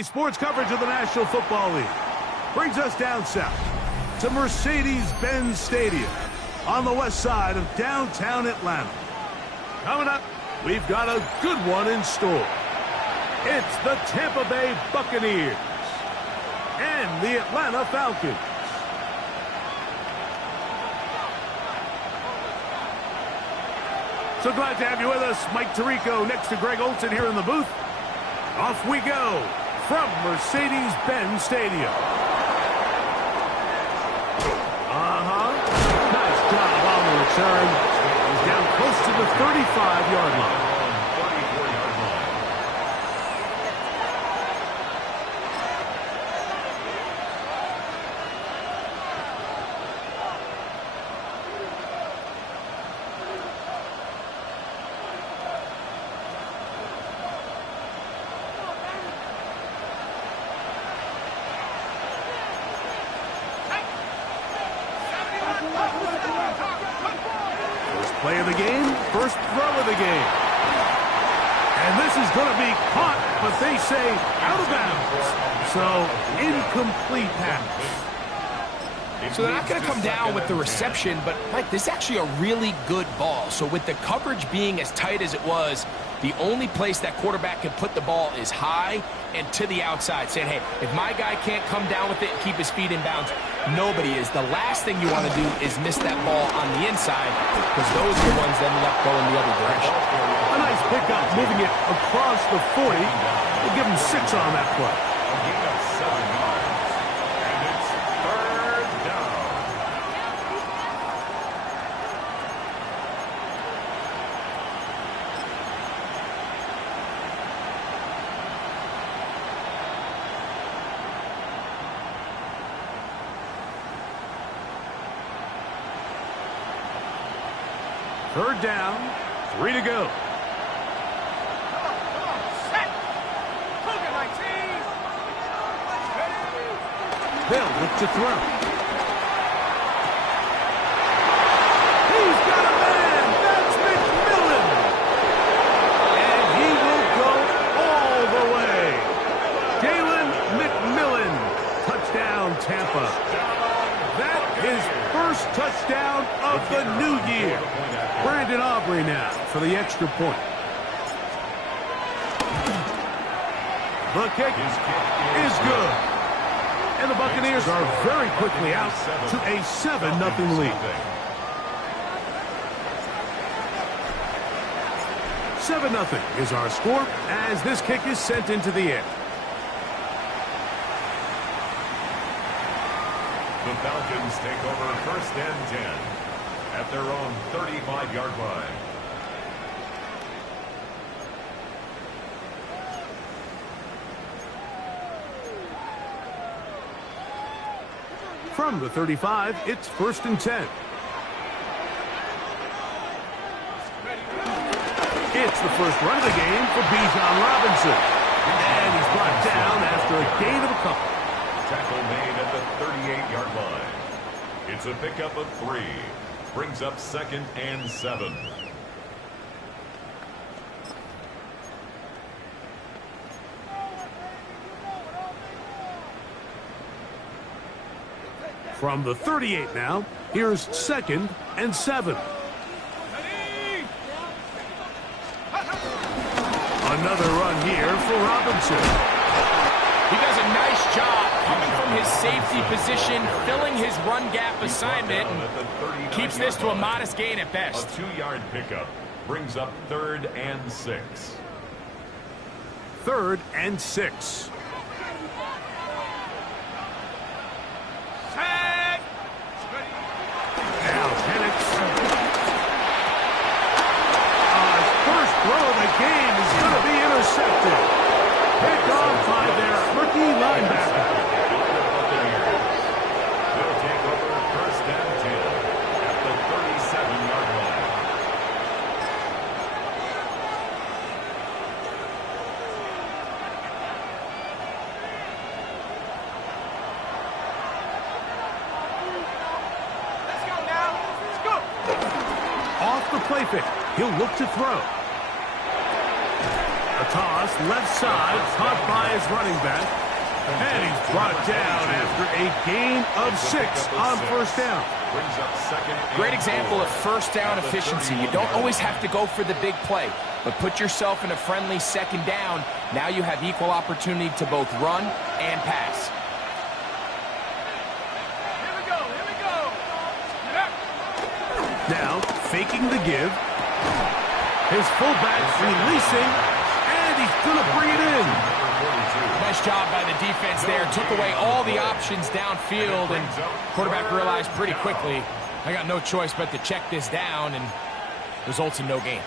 Today's sports coverage of the National Football League brings us down south to Mercedes-Benz Stadium on the west side of downtown Atlanta. Coming up, we've got a good one in store. It's the Tampa Bay Buccaneers and the Atlanta Falcons. So glad to have you with us. Mike Tirico next to Greg Olson here in the booth. Off we go from Mercedes-Benz Stadium. Nice job on the return. He's down close to the 35-yard line. Play of the game, first throw of the game. And this is going to be caught, but they say out of bounds. So, incomplete pass. So they're not going to come down with the reception, but, Mike, this is actually a really good ball. So with the coverage being as tight as it was, the only place that quarterback can put the ball is high and to the outside, saying, hey, if my guy can't come down with it and keep his feet in bounds, nobody is. The last thing you want to do is miss that ball on the inside, because those are the ones that end up going the other direction. A nice pickup, moving it across the 40. We'll give him 6 on that play. Third down, 3 to go. They'll look to throw. He's got a man. That's McMillan. And he will go all the way. Jalen McMillan. Touchdown, Tampa. That is first touchdown of the new year. Brandon Aubrey now for the extra point. The kick is good. And the Buccaneers are very quickly out to a 7-0 lead. 7-0 is our score as this kick is sent into the air. The Falcons take over first and 10 at their own 35-yard line. From the 35, it's first and 10. It's the first run of the game for Bijan Robinson. And he's brought down after a gain of a couple. Tackle made at the 38-yard line. It's a pickup of 3. Brings up second and 7. From the 38 now, here's second and 7. Another run here for Robinson. He does a nice job coming from his safety position, filling his run gap assignment, and keeps this to a modest gain at best. A 2-yard pickup brings up third and 6. Third and 6. Now Penix. His first throw of the game is going to be intercepted. Picked off by their rookie linebacker. They'll take over first and 10 at the 37-yard line. Let's go now. Let's go. Off the play fake. He'll look to throw. A toss, left side, caught by his running back. And he's brought down after a gain of 6 on first down. Great example of first down efficiency. You don't always have to go for the big play, but put yourself in a friendly second down. Now you have equal opportunity to both run and pass. Here we go, here we go. Now, faking the give. His fullback releasing, and he's going to bring it in. Nice job by the defense there. Took away all the options downfield, and quarterback realized pretty quickly, I got no choice but to check this down, and results in no gain.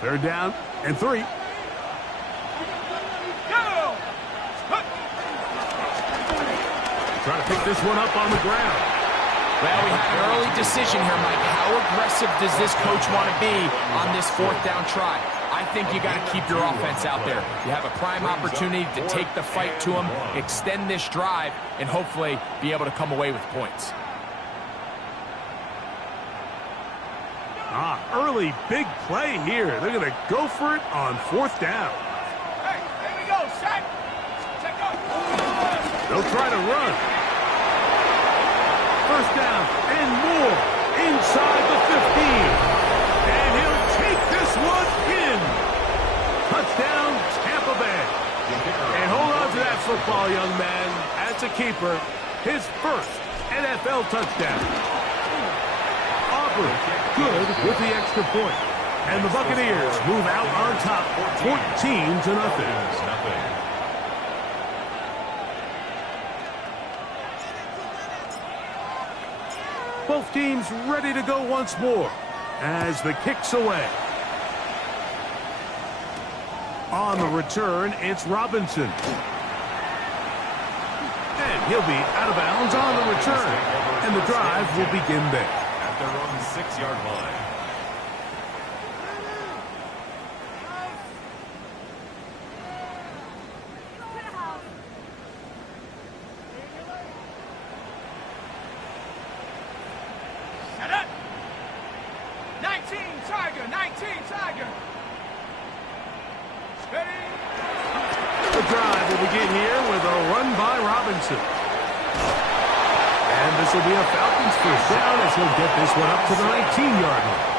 Third down and 3. Trying to pick this one up on the ground. Well, we had an early decision here, Mike. How aggressive does this coach want to be on this fourth down try? I think you got to keep your offense out there. You have a prime opportunity to take the fight to them, extend this drive, and hopefully be able to come away with points. Early big play here. They're going to go for it on fourth down. Hey, here we go, set. Set, go. They'll try to run. First down and more inside the 15. And he'll take this one in. Touchdown, Tampa Bay. And hold on to that football, young man. That's a keeper. His first NFL touchdown. Auburn, good with the extra point. And the Buccaneers move out on top, 14-0. Both teams ready to go once more as the kick's away. On the return, it's Robinson. And he'll be out of bounds on the return. And the drive will begin there. At their own 6-yard line. The drive will begin here with a run by Robinson. And this will be a Falcons first down as he'll get this one up to the 19-yard line.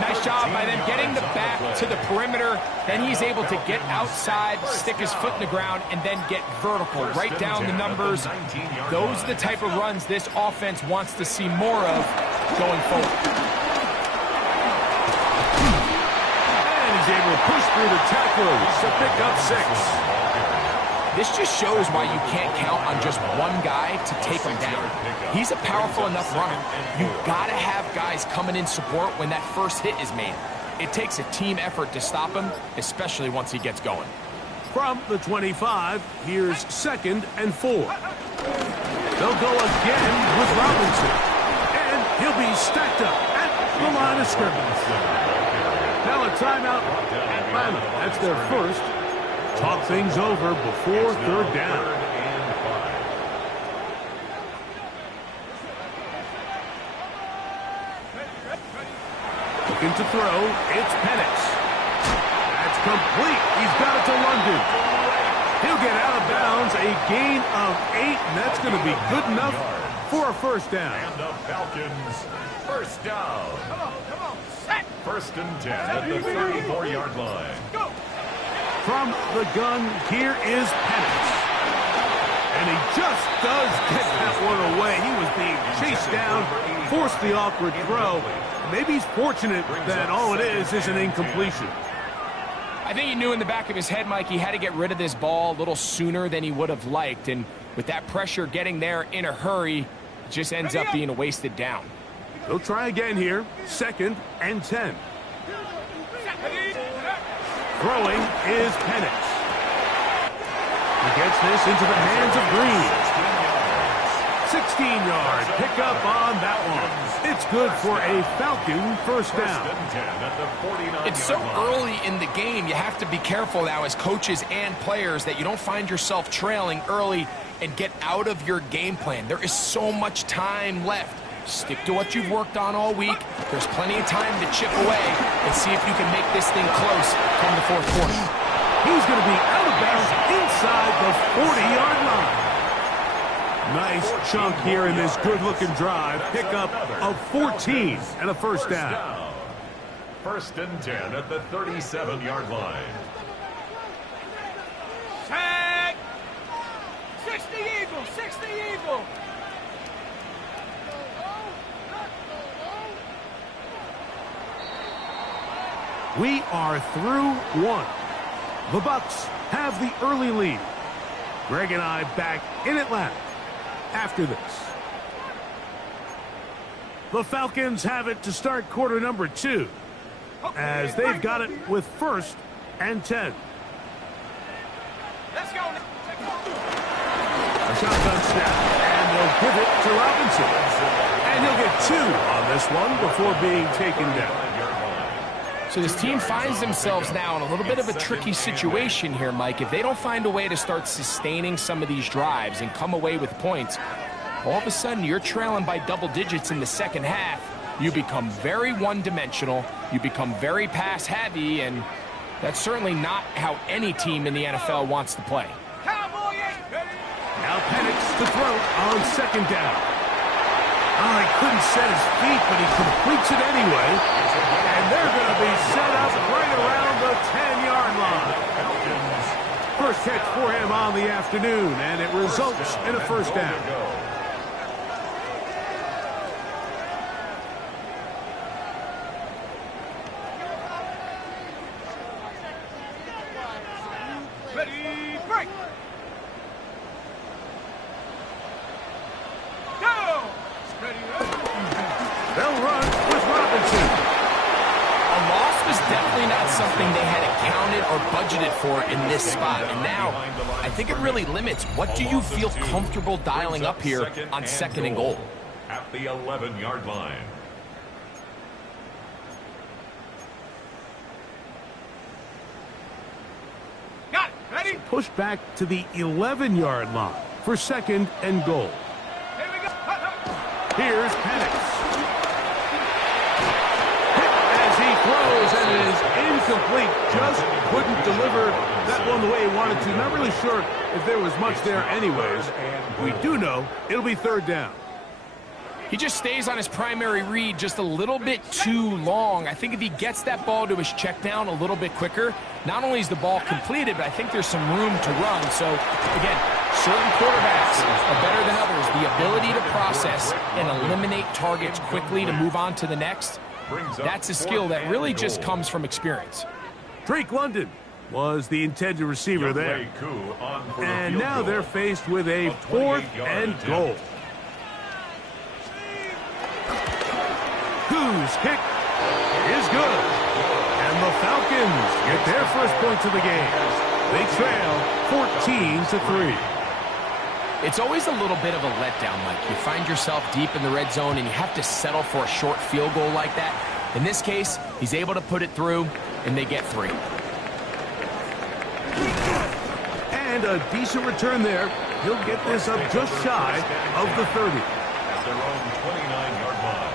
Nice job by them getting the back to the perimeter. Then he's able to get outside, stick his foot in the ground, and then get vertical. Right down the numbers. Those are the type of runs this offense wants to see more of going forward. He's able to push through the tacklers to pick up 6. This just shows why you can't count on just one guy to take him down. He's a powerful enough runner. You've got to have guys coming in support when that first hit is made. It takes a team effort to stop him, especially once he gets going. From the 25, here's 2nd and 4. They'll go again with Robinson. And he'll be stacked up at the line of scrimmage. Now a timeout, Atlanta. That's their first. Talk things over before third down. Looking to throw, it's Penix. That's complete. He's got it to London. He'll get out of bounds, a gain of 8, and that's going to be good enough for a first down. And the Falcons, first down. Come on, set. First and 10 at the 34-yard line. Go. From the gun, here is Penix. And he just does get that one away. He was being chased down, forced the awkward throw. Maybe he's fortunate that all it is an incompletion. I think he knew in the back of his head, Mike, he had to get rid of this ball a little sooner than he would have liked. And with that pressure getting there in a hurry, it just ends up being a wasted down. They'll try again here. 2nd and 10. Throwing is Penix. He gets this into the hands of Green. 16-yard pickup on that one. It's good for a Falcon first down. It's so early in the game, you have to be careful now as coaches and players that you don't find yourself trailing early and get out of your game plan. There is so much time left. Stick to what you've worked on all week. There's plenty of time to chip away and see if you can make this thing close come the fourth quarter. He's going to be out of bounds inside the 40-yard line. Nice chunk here in this good-looking drive. Pickup of 14 and a first down. First and 10 at the 37-yard line. Tag! 60 Eagle! 60 Eagle! We are through one. The Bucs have the early lead. Greg and I back in Atlanta after this. The Falcons have it to start quarter number 2 as they've got it with first and 10. Let's go! A shotgun snap, and they'll give it to Robinson. And he'll get 2 on this one before being taken down. So this team finds themselves now in a little bit of a tricky situation here, Mike. If they don't find a way to start sustaining some of these drives and come away with points, all of a sudden you're trailing by double digits in the second half. You become very one-dimensional. You become very pass-heavy, and that's certainly not how any team in the NFL wants to play. Now Penix to throw on second down. Oh, he couldn't set his feet, but he completes it anyway. And they're going to be set up right around the 10-yard line. First catch for him on the afternoon, and it results in a first down. Ready, break! Go! Ready, They'll run with Robinson. A loss was definitely not something they had accounted or budgeted for in this spot. And now, I think it really limits what do you feel comfortable dialing up here on second and goal. At the 11-yard line. Got it! Ready? Pushed back to the 11-yard line for second and goal. Here we go! Here's Penix. As he throws, and it is incomplete. Just couldn't deliver that one the way he wanted to. Not really sure if there was much there anyways. We do know it'll be third down. He just stays on his primary read just a little bit too long. I think if he gets that ball to his check down a little bit quicker, not only is the ball completed, but I think there's some room to run. So, again, certain quarterbacks are better than others. The ability to process and eliminate targets quickly to move on to the next, that's a skill that really just comes from experience. Drake London was the intended receiver there. And now they're faced with a fourth and goal. Whose kick is good. And the Falcons get their first points of the game. They trail 14-3. It's always a little bit of a letdown, Mike. You find yourself deep in the red zone and you have to settle for a short field goal like that. In this case, he's able to put it through, and they get 3. And a decent return there. He'll get this up just shy of the 30. At their own 29-yard line.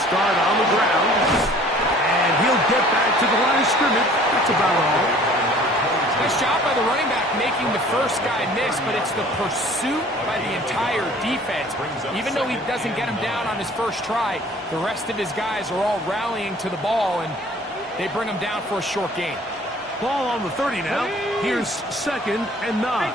Start on the ground, and he'll get back to the line of scrimmage. That's about all. Nice job by the running back making the first guy miss, but it's the pursuit by the entire defense. Even though he doesn't get him down on his first try, the rest of his guys are all rallying to the ball, and they bring him down for a short gain. Ball on the 30 now. Here's second and 9.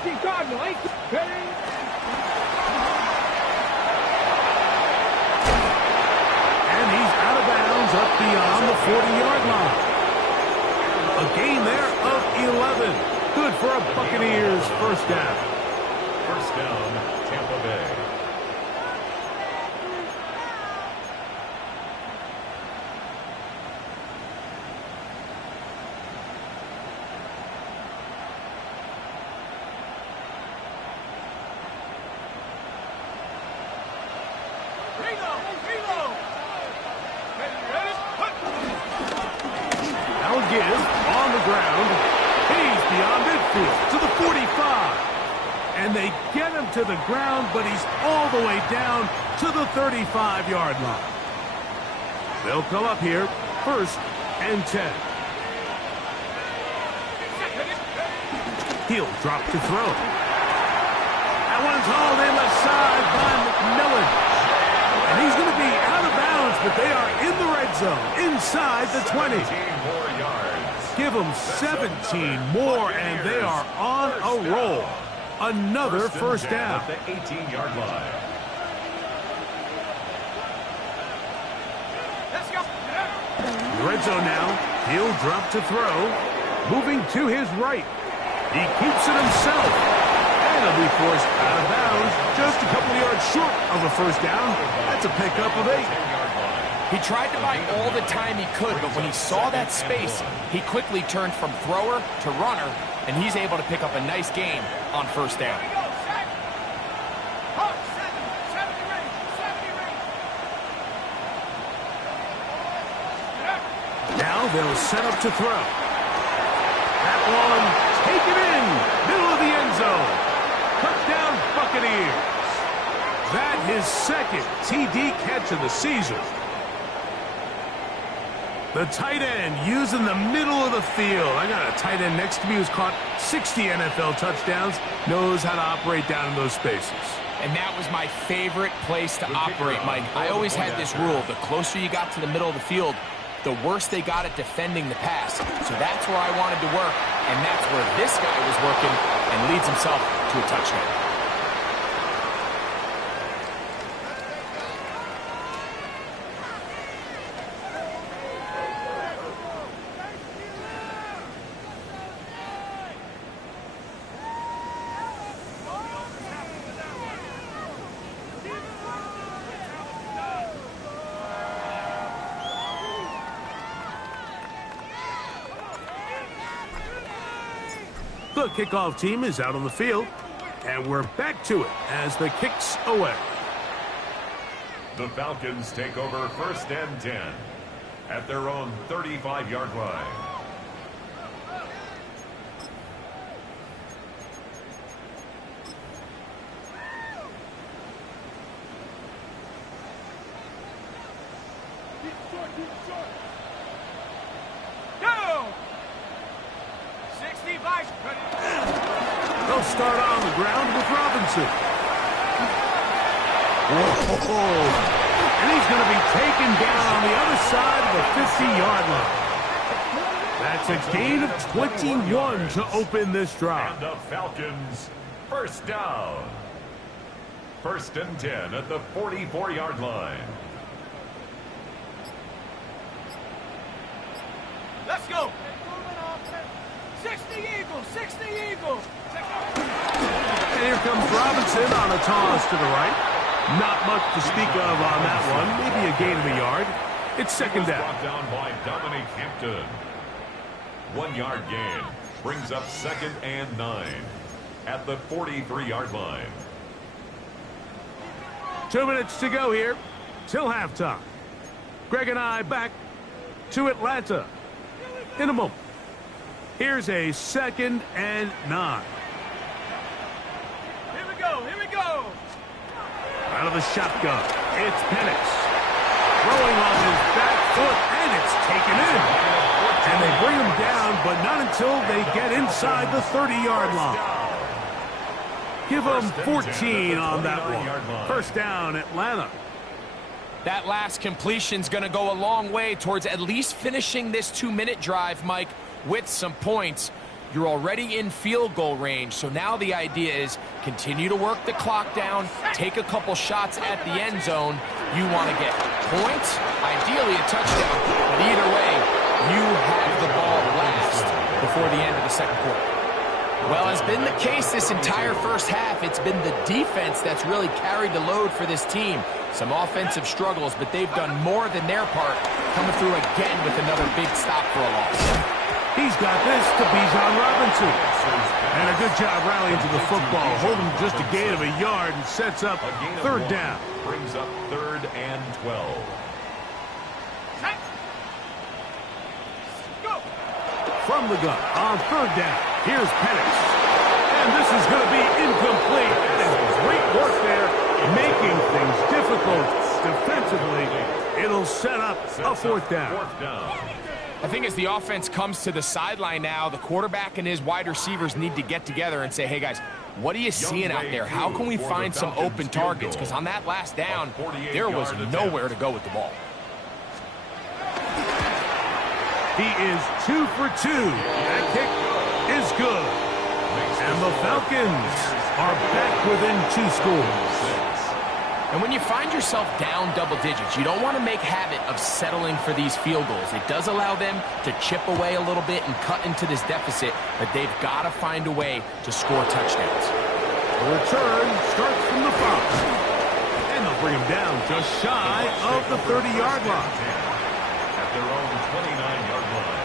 Up beyond the 40-yard line. A gain there of 11. Good for a Buccaneers first down. First down, Tampa Bay. ground. He's beyond midfield to the 45. And they get him to the ground, but he's all the way down to the 35-yard line. They'll come up here, 1st and 10. He'll drop to throw. That one's hauled in left side by McMillan. And he's going to be out of bounds, but they are in the red zone, inside the 20. Give them 17 more, and they are on a roll. Another first down. At the 18-yard line. Let's go. Red zone now. He'll drop to throw. Moving to his right. He keeps it himself. And he'll be forced out of bounds. Just a couple of yards short of a first down. That's a pickup of 8. He tried to buy all the time he could, but when he saw that space, he quickly turned from thrower to runner, and he's able to pick up a nice gain on first down. Here we go, set. Hawk, 70 range, 70 range. Now they'll set up to throw. That one, take it in. Middle of the end zone. Touchdown Buccaneers. That his second TD catch of the season. The tight end using the middle of the field. I got a tight end next to me who's caught 60 NFL touchdowns, knows how to operate down in those spaces. And that was my favorite place to operate, Mike. I always had this rule. The closer you got to the middle of the field, the worse they got at defending the pass. So that's where I wanted to work, and that's where this guy was working and leads himself to a touchdown. The kickoff team is out on the field, and we're back to it as the kick's away. The Falcons take over 1st and 10 at their own 35-yard line. Go! 65. They'll start on the ground with Robinson. Whoa. And he's going to be taken down on the other side of the 50-yard line. That's a gain of 21 to open this drive. And the Falcons, first down. 1st and 10 at the 44-yard line. Let's go. 60 Eagles, 60 Eagles. And here comes Robinson on a toss to the right. Not much to speak of on that one. Maybe a gain of a yard. It's second down. Brought down by Dominic Hampton. 1-yard gain brings up 2nd and 9 at the 43-yard line. 2 minutes to go here till halftime. Greg and I back to Atlanta in a moment. Here's a 2nd and 9. Here we go, here we go. Out of the shotgun, it's Penix. Throwing on his back foot, and it's taken in. And they bring him down, but not until they get inside the 30-yard line. Give them 14 on that one. First down, Atlanta. That last completion's going to go a long way towards at least finishing this 2-minute drive, Mike, with some points. You're already in field goal range, so now the idea is continue to work the clock down, take a couple shots at the end zone. You want to get points, ideally a touchdown, but either way, you have the ball last before the end of the second quarter. Well, as been the case this entire first half, it's been the defense that's really carried the load for this team. Some offensive struggles, but they've done more than their part, coming through again with another big stop for a loss. He's got this to Bijan Robinson. And a good job rallying to the football, holding just a gain of a yard and sets up third down. Brings up 3rd and 12. Go. from the gun on third down. Here's Penix. And this is going to be incomplete. That is great work there, making things difficult defensively. It'll set up a fourth down. I think as the offense comes to the sideline now, the quarterback and his wide receivers need to get together and say, hey, guys, what are you seeing out there? How can we find some open targets? Because on that last down, there was nowhere to go with the ball. He is 2 for 2. That kick is good. And the Falcons are back within 2 scores. And when you find yourself down double digits, you don't want to make habit of settling for these field goals. It does allow them to chip away a little bit and cut into this deficit, but they've got to find a way to score touchdowns. The return starts from the 5. And they'll bring him down just shy of the 30-yard line. At their own 29-yard line.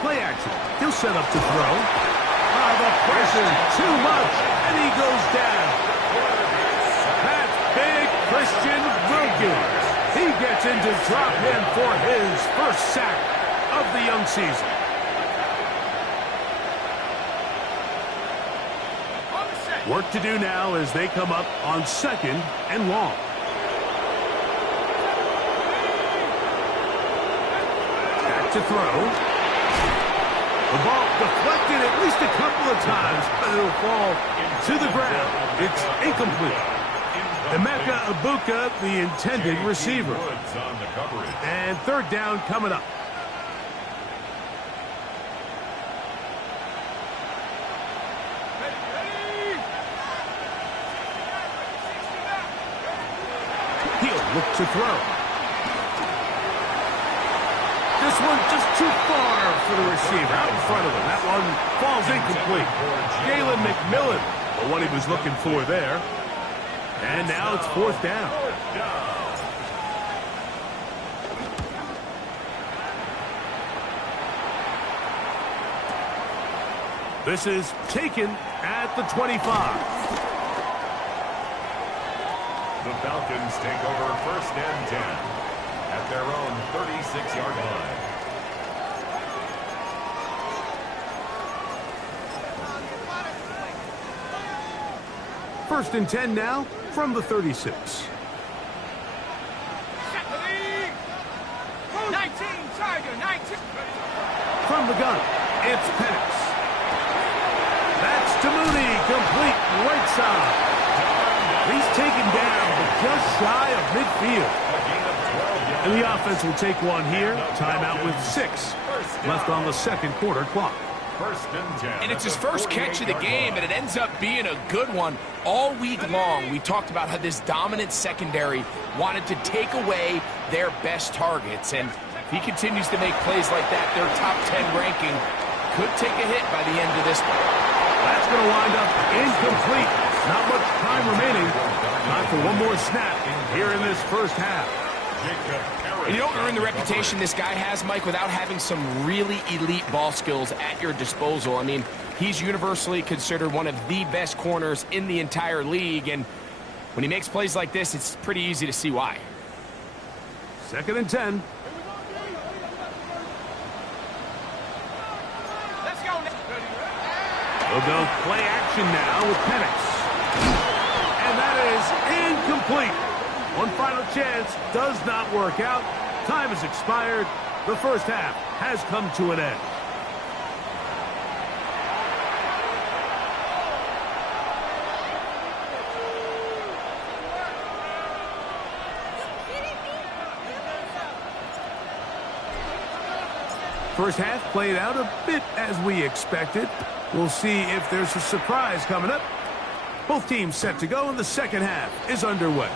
Play action. He'll set up to throw. The pressure too much, and he goes down. That's big Christian Wilkins. He gets into drop him for his first sack of the young season. Work to do now as they come up on 2nd and long. Back to throw. The ball deflected at least a couple of times, but it'll fall to the ground. It's incomplete. Emeka Ibuka, the intended receiver. And third down coming up. He'll look to throw. This one just too far for the receiver, out in front of him. That one falls incomplete. Jalen McMillan, the one he was looking for there. And now it's fourth down. This is taken at the 25. The Falcons take over 1st and 10. At their own 36-yard line. First and 10 now from the 36. 19, Tiger, 19. From the gun, it's Penix. That's to Mooney, complete right side. He's taken down, but just shy of midfield. And the offense will take one here. Timeout with 6 left on the second quarter clock. And it's his first catch of the game, and it ends up being a good one. All week long, we talked about how this dominant secondary wanted to take away their best targets. And if he continues to make plays like that, their top 10 ranking could take a hit by the end of this one. That's going to wind up incomplete. Not much time remaining. Time for one more snap here in this first half. And you don't earn the reputation this guy has, Mike, without having some really elite ball skills at your disposal. I mean, he's universally considered one of the best corners in the entire league, and when he makes plays like this, it's pretty easy to see why. 2nd and 10. Let's go. We'll go play action now with Penix. And that is incomplete. One final chance does not work out. Time has expired. The first half has come to an end. First half played out a bit as we expected. We'll see if there's a surprise coming up. Both teams set to go, and the second half is underway.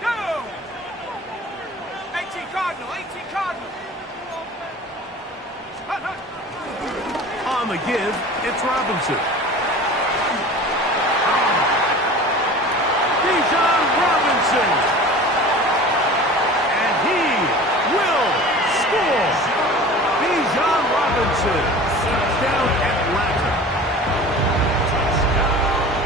Go! 18 Cardinal, On the give, it's Robinson. Bijan Robinson. And he will score. Bijan Robinson. Touchdown Atlanta.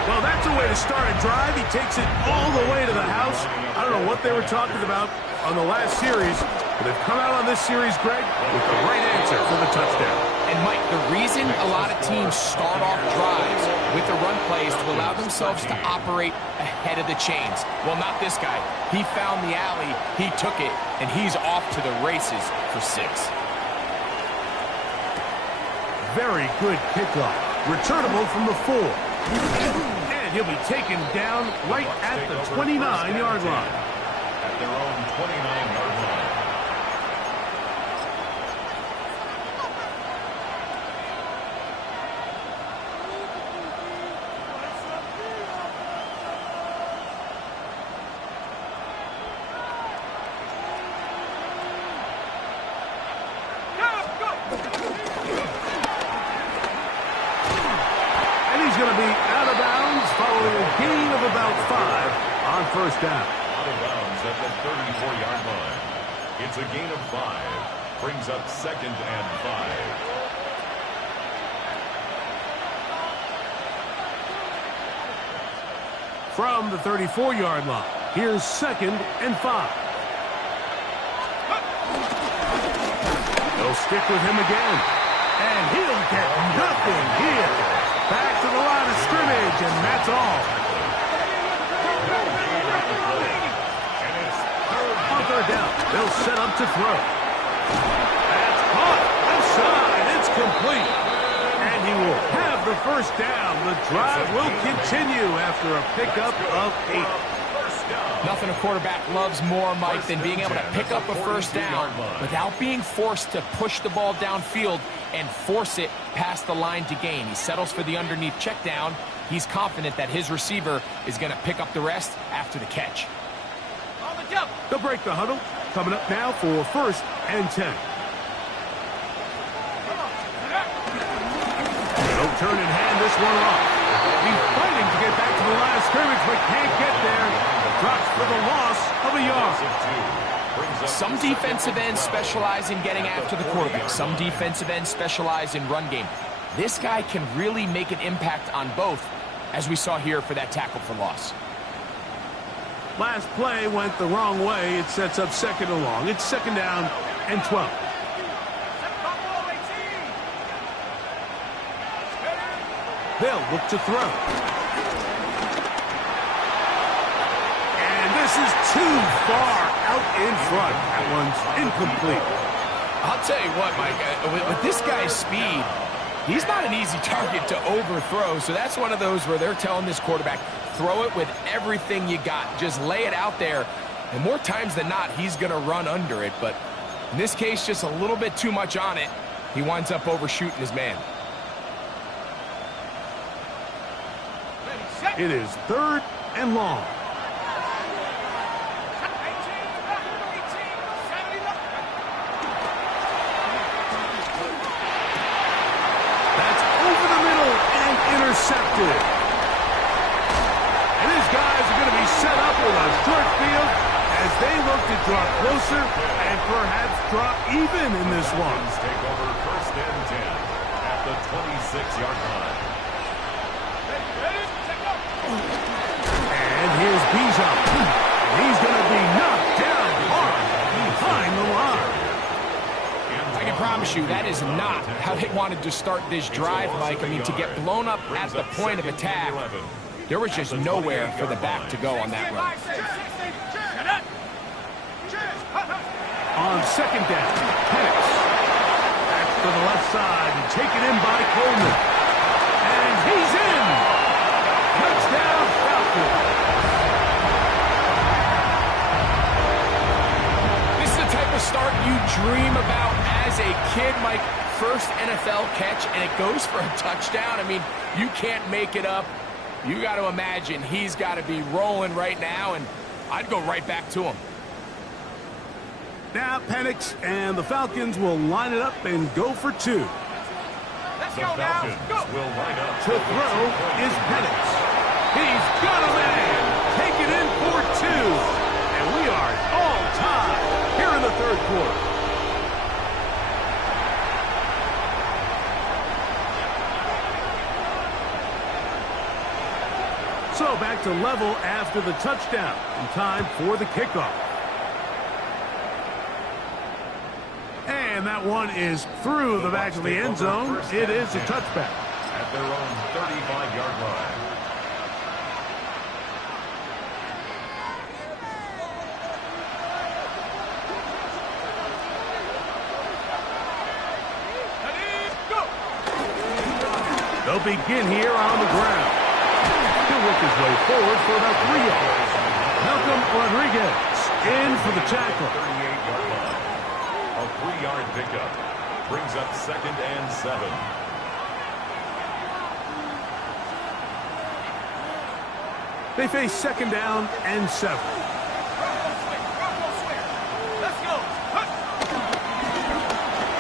Well, that's a way to start a drive. He takes it all the way to the house. I don't know what they were talking about on the last series, but they've come out on this series, Greg, with the right answer for the touchdown. And, Mike, the reason a lot of teams start off drives with the run plays to allow themselves to operate ahead of the chains. Well, not this guy. He found the alley, he took it, and he's off to the races for 6. Very good kickoff. Returnable from the 4. And he'll be taken down right at the 29-yard line. At their own 29-yard line. Going to be out of bounds following a gain of about 5 on first down. Out of bounds at the 34-yard line. It's a gain of 5. Brings up 2nd and 5. From the 34-yard line, here's 2nd and 5. They'll stick with him again. And he'll get nothing here. Back to the line of scrimmage, and that's all. On 3rd down, they'll set up to throw. That's caught. Outside, it's complete. And he will have the first down. The drive will continue after a pickup of 8. Nothing a quarterback loves more, Mike, than being able to pick up a first down without being forced to push the ball downfield and force it past the line to gain. He settles for the underneath check down. He's confident that his receiver is going to pick up the rest after the catch. They'll break the huddle. Coming up now for 1st and 10. No turn and hand this one off. He's fighting to get back to the line of scrimmage, but can't get there. Drops for the loss of a yard. Some defensive ends specialize in getting after the quarterback. Some defensive ends specialize in run game. This guy can really make an impact on both, as we saw here for that tackle for loss. Last play went the wrong way. It sets up 2nd and long. It's 2nd down and 12. They'll look to throw. This is too far out in front. That one's incomplete. I'll tell you what, Mike, with this guy's speed, he's not an easy target to overthrow. So that's one of those where they're telling this quarterback, throw it with everything you got. Just lay it out there. And more times than not, he's going to run under it. But in this case, just a little bit too much on it. He winds up overshooting his man. It is 3rd and long. Intercepted. And these guys are going to be set up with a short field as they look to draw closer and perhaps draw even in this one. Take over 1st and 10 at the 26-yard line. And here's Bijan. He's going to be knocked down hard behind the line. I can promise you that is not how they wanted to start this drive, Mike. I mean, to get blown up at the point of attack, there was just nowhere for the back to go on that run. On 2nd down, Penix. Back to the left side and taken in by Coleman. And he's in. Touchdown, Falcons. This is the type of start you dream about as a kid, Mike. First NFL catch, and it goes for a touchdown. I mean, you can't make it up. You got to imagine he's got to be rolling right now, and I'd go right back to him. Snap, Penix, and the Falcons will line it up and go for two. Let's The go now. Falcons Go. will line up To throw is Penix. He's got a man. Take it in for two. And we are all tied here in the third quarter. So back to level after the touchdown. And time for the kickoff. And that one is through the back of the end zone. It is a touchback. at their own 35-yard line. They'll begin here on the ground. He'll work his way forward for about 3 yards. Malcolm Rodriguez in for the tackle. 38-yard line. A 3-yard pickup brings up 2nd and 7. They face 2nd down and 7. Let's go.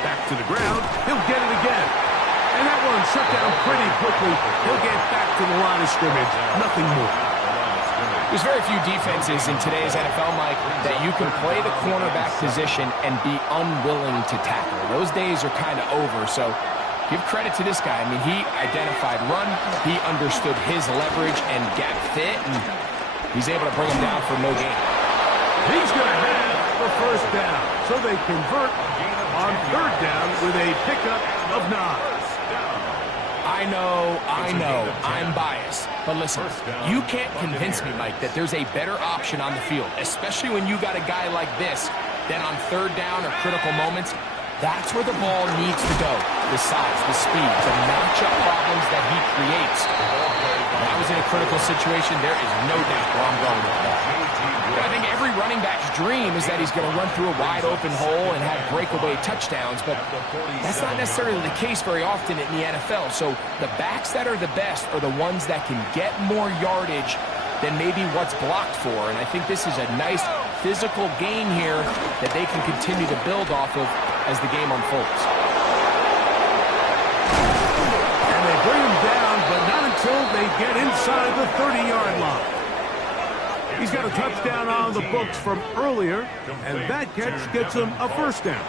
Back to the ground. He'll get it again. And that one shut down pretty quickly. He'll get back to the line of scrimmage. Nothing more. There's very few defenses in today's NFL, Mike, that you can play the cornerback position and be unwilling to tackle. Those days are kind of over, so give credit to this guy. I mean, he identified run, he understood his leverage and gap fit, and he's able to bring him down for no gain. He's going to have the first down, so they convert on 3rd down with a pickup of 9. I know, I'm biased. But listen, you can't convince me, Mike, that there's a better option on the field, especially when you got a guy like this, than on 3rd down or critical moments. That's where the ball needs to go. The size, the speed, the matchup problems that he creates. If I was in a critical situation, there is no doubt where I'm going with that. I think every running back's dream is that he's going to run through a wide-open hole and have breakaway touchdowns, but that's not necessarily the case very often in the NFL. So the backs that are the best are the ones that can get more yardage than maybe what's blocked for, and I think this is a nice physical gain here that they can continue to build off of as the game unfolds. And they bring him down, but not until they get inside the 30-yard line. He's got a touchdown on the books from earlier, and that catch gets him a first down.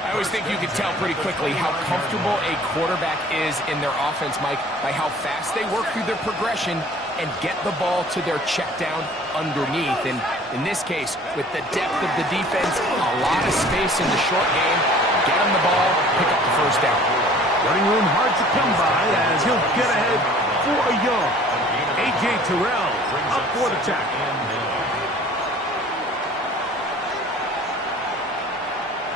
I always think you can tell pretty quickly how comfortable a quarterback is in their offense, Mike, by how fast they work through their progression and get the ball to their check down underneath. And in this case, with the depth of the defense, a lot of space in the short game, get him the ball, pick up the first down. Running room hard to come by as he'll get ahead for a yard. A.J. Terrell up for the tackle.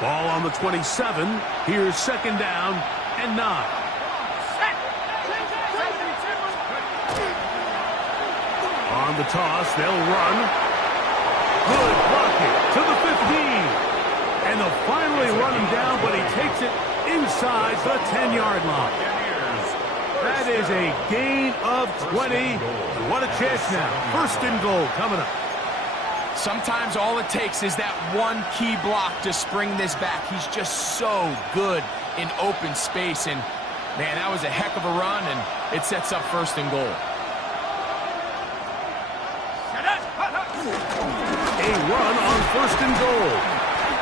Ball on the 27. Here's 2nd down and 9. On the toss, they'll run. Good blocking to the 15. And they'll finally run him down, but he takes it inside the 10-yard line. That is a gain of 20. And what a chance now. 1st and goal coming up. Sometimes all it takes is that one key block to spring this back. He's just so good in open space. And, man, that was a heck of a run, and it sets up 1st and goal. A run on 1st and goal.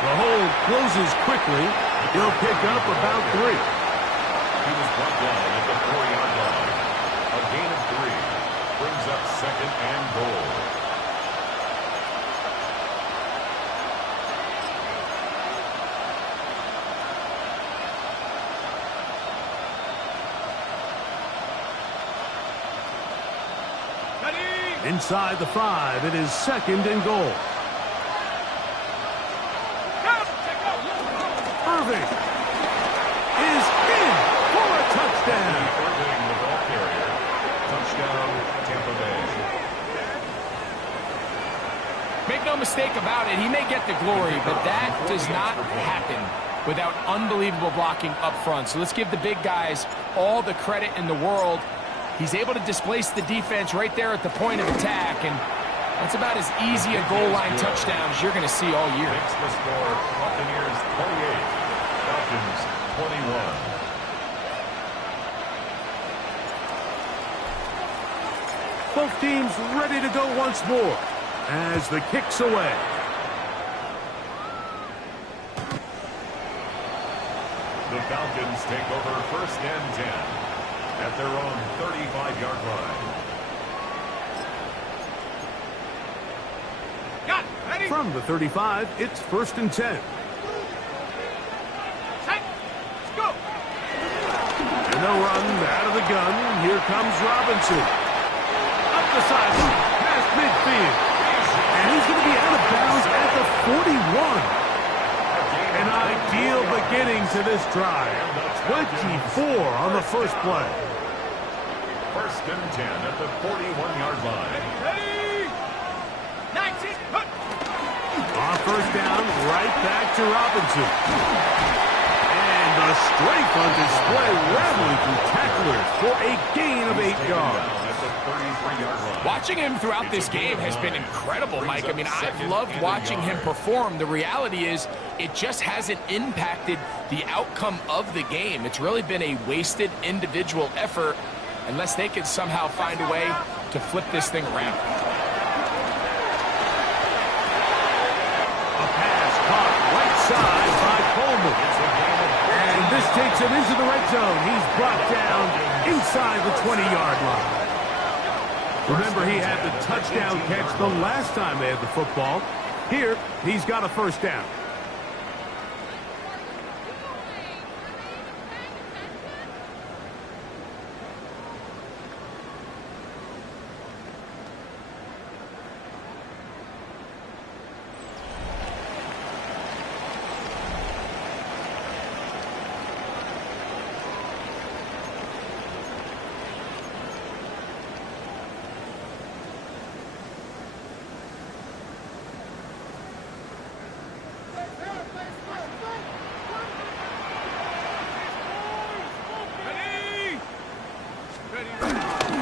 The hole closes quickly. He'll pick up about 3. He was brought down at the 4-yard line. A gain of 3 brings up 2nd and goal. Inside the 5, it is 2nd and goal. Irving is in for a touchdown. Irving, the ball carrier. Touchdown, Tampa Bay. Make no mistake about it, he may get the glory, but that does not happen without unbelievable blocking up front. So let's give the big guys all the credit in the world. He's able to displace the defense right there at the point of attack, and That's about as easy a goal line touchdown as you're going to see all year. Makes the score Buccaneers 28, Falcons 21. Both teams ready to go once more as the kick's away. The Falcons take over 1st and 10 at their own 35-yard line. Got it. Ready? From the 35, it's 1st and 10. Set. Let's go. And they'll run out of the gun. Here comes Robinson. Up the sideline, past midfield. And he's going to be out of bounds at the 41. An ideal beginning to this drive. 24 on the first play. 1st and 10 at the 41-yard line. Ready? 19. Hook. On 1st down, right back to Robinson. And the strength on display, rattling through tacklers for a gain of 8 yards. Watching him throughout this game has been incredible, Mike. I mean, I've loved watching him perform. The reality is it just hasn't impacted the outcome of the game. It's really been a wasted individual effort unless they can somehow find a way to flip this thing around. A pass caught right side by Coleman. And this takes him into the red zone. He's brought down inside the 20-yard line. Remember, he had the touchdown catch the last time they had the football. Here, he's got a 1st down.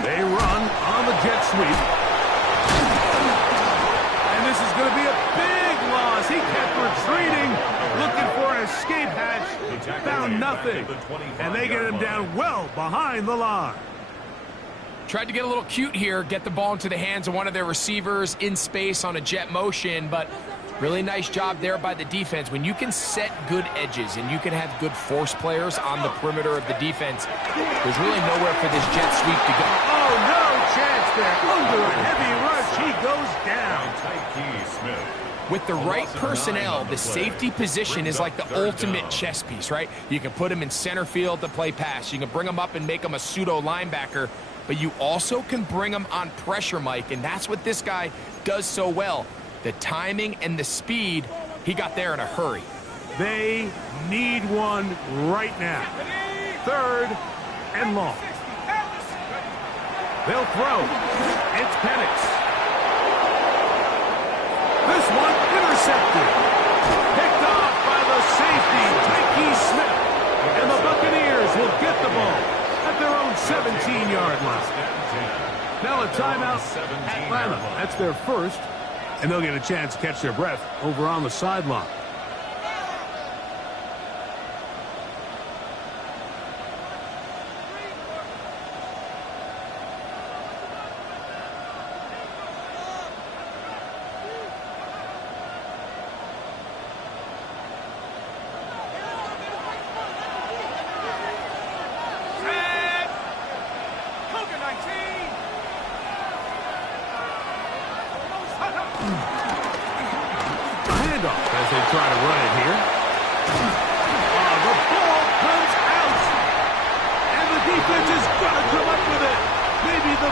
They run on the jet sweep. And this is going to be a big loss. He kept retreating, looking for an escape hatch. Found nothing. And they get him down well behind the line. Tried to get a little cute here, get the ball into the hands of one of their receivers in space on a jet motion, but really nice job there by the defense. When you can set good edges and you can have good force players on the perimeter of the defense, there's really nowhere for this jet sweep to go. Oh, no chance there. Under a heavy rush, he goes down. With the right personnel, the safety position is like the ultimate chess piece, right? You can put him in center field to play pass. You can bring him up and make him a pseudo linebacker, but you also can bring him on pressure, Mike, and that's what this guy does so well. The timing and the speed, he got there in a hurry. They need one right now. 3rd and long. They'll throw. It's Penix. This one intercepted. Picked off by the safety, Tyke Smith. And the Buccaneers will get the ball at their own 17-yard line. Now a timeout, Atlanta. That's their 1st. And they'll get a chance to catch their breath over on the sideline. As they try to run it here. The ball comes out. And the defense is going to come up with it. Maybe the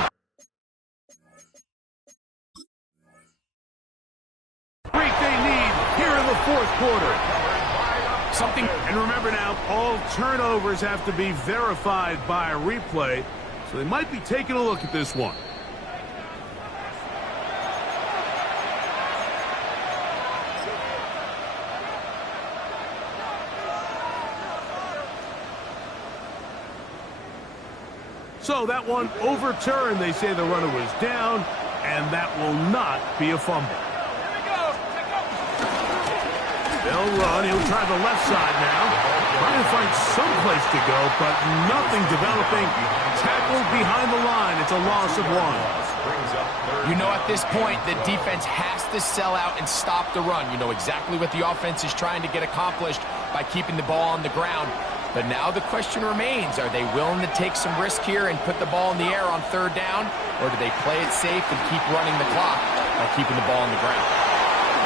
break they need here in the 4th quarter. And remember now, all turnovers have to be verified by a replay. So they might be taking a look at this one. So that one overturned. They say the runner was down, and that will not be a fumble. Here we go. Take off. They'll run. He'll try the left side now. Trying to find some place to go, but nothing developing. Tackled behind the line. It's a loss of 1. You know, at this point, the defense has to sell out and stop the run. You know exactly what the offense is trying to get accomplished by keeping the ball on the ground. But now the question remains, are they willing to take some risk here and put the ball in the air on 3rd down? Or do they play it safe and keep running the clock by keeping the ball on the ground?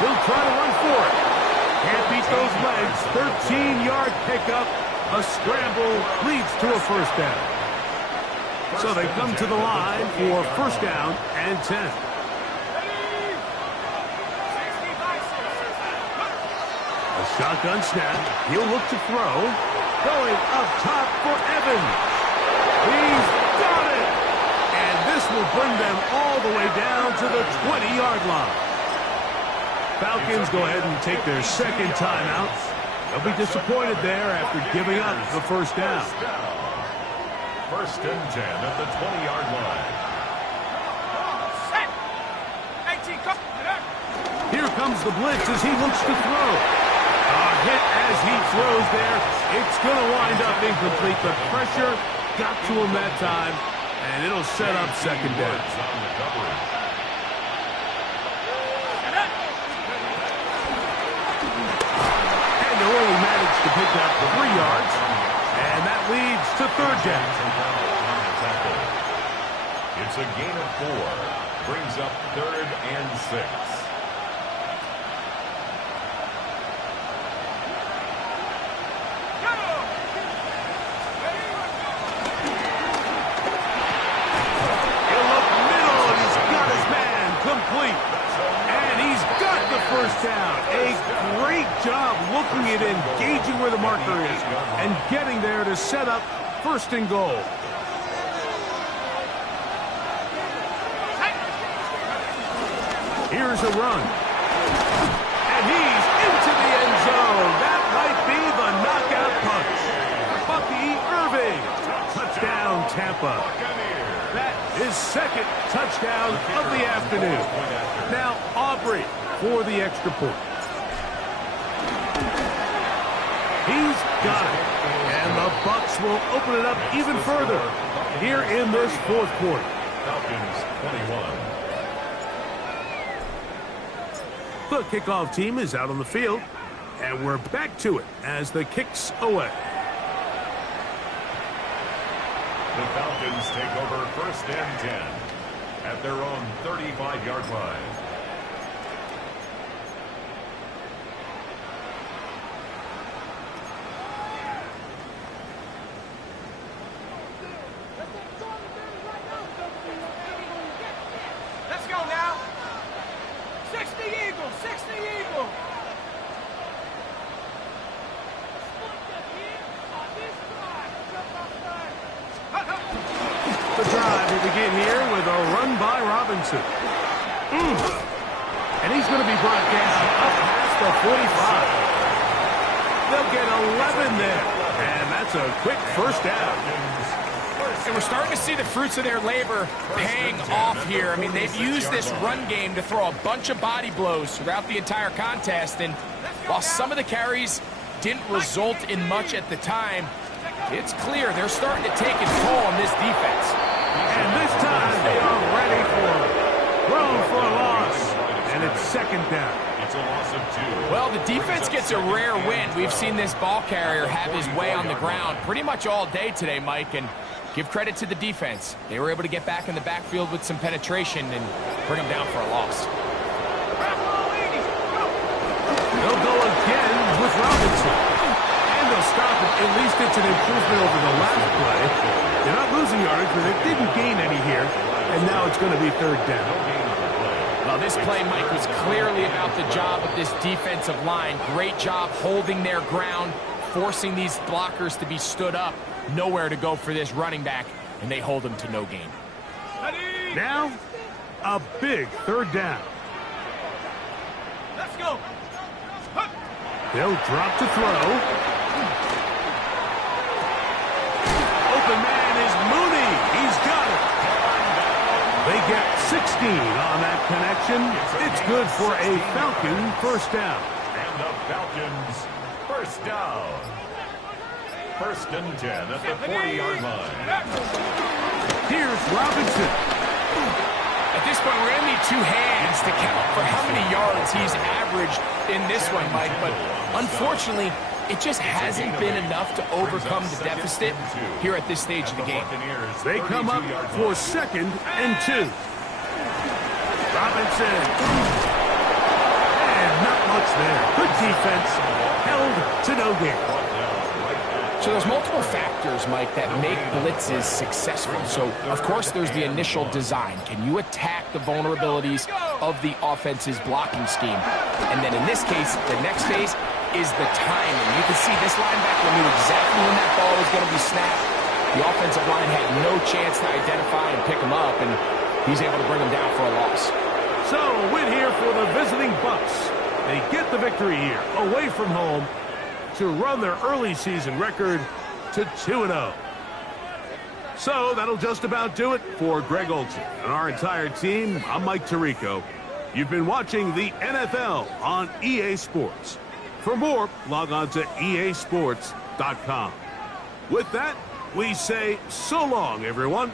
He'll try to run for it. Can't beat those legs. 13-yard pickup. A scramble leads to a 1st down. So they come to the line for 1st down and 10. A shotgun snap. He'll look to throw. Going up top for Evans. He's got it. And this will bring them all the way down to the 20-yard line. Falcons go ahead and take their 2nd timeout. They'll be disappointed there after giving up the 1st down. 1st and 10 at the 20-yard line. Set. 18. Come. Here comes the blitz as he looks to throw. A hit as he throws there. It's going to wind up incomplete. The pressure got to him that time, and it'll set up 2nd down. And they only managed to pick up 3 yards, and that leads to 3rd down. It's a gain of 4. Brings up 3rd and 6. Down. A great job looking at engaging where the marker is and getting there to set up 1st and goal. Here's a run. And he's into the end zone. That might be the knockout punch. Bucky Irving. Touchdown, Tampa. That is 2nd touchdown of the afternoon. Now, Aubrey for the extra point. He's got it. And the Bucs will open it up even further here in this 4th quarter. Falcons 21. The kickoff team is out on the field, and we're back to it as the kick's away. The Falcons take over 1st and 10 at their own 35-yard line. Let's go now. 60 Eagles, 60 Eagles. The drive will begin here with a run by Robinson. And he's going to be brought down up past the 45. They'll get 11 there. And that's a quick 1st down. And we're starting to see the fruits of their labor paying off here. I mean, they've used this run game to throw a bunch of body blows throughout the entire contest. And while some of the carries didn't result in much at the time, it's clear they're starting to take its toll on this defense. And this time they are ready for it. Thrown for a loss. And it's 2nd down. It's a loss of 2. Well, the defense gets a rare win. We've seen this ball carrier have his way on the ground pretty much all day today, Mike, and give credit to the defense. They were able to get back in the backfield with some penetration and bring them down for a loss. They'll go again with Robinson. And they'll stop it. At least it's an improvement over the last play. They're not losing yardage, but they didn't gain any here. And now it's going to be 3rd down. Well, this play, Mike, was clearly about the job of this defensive line. Great job holding their ground, forcing these blockers to be stood up. Nowhere to go for this running back, and they hold him to no gain. Now, a big 3rd down. Let's go. They'll drop to throw. Open man is Mooney. He's got it. They get 16 on on that connection. It's good for a Falcon first down. And the Falcons first down. First and 10 at the 40-yard line. Here's Robinson. At this point, we're going to need two hands to count for how many yards he's averaged in this one, Mike. But unfortunately, it just hasn't been enough to overcome the deficit here at this stage of the game. They come up for 2nd and 2. Robinson. And not much there. Good defense. Held to no gain. So there's multiple factors, Mike, that make blitzes successful. So, of course, there's the initial design. Can you attack the vulnerabilities of the offense's blocking scheme? And then in this case, the next phase is the timing. You can see this linebacker knew exactly when that ball was going to be snapped. The offensive line had no chance to identify and pick him up, and he's able to bring him down for a loss. So, win here for the visiting Bucs. They get the victory here, away from home, to run their early season record to 2-0. So that'll just about do it for Greg Olsen and our entire team. I'm Mike Tirico. You've been watching the NFL on EA Sports. For more, log on to easports.com. With that, we say so long, everyone.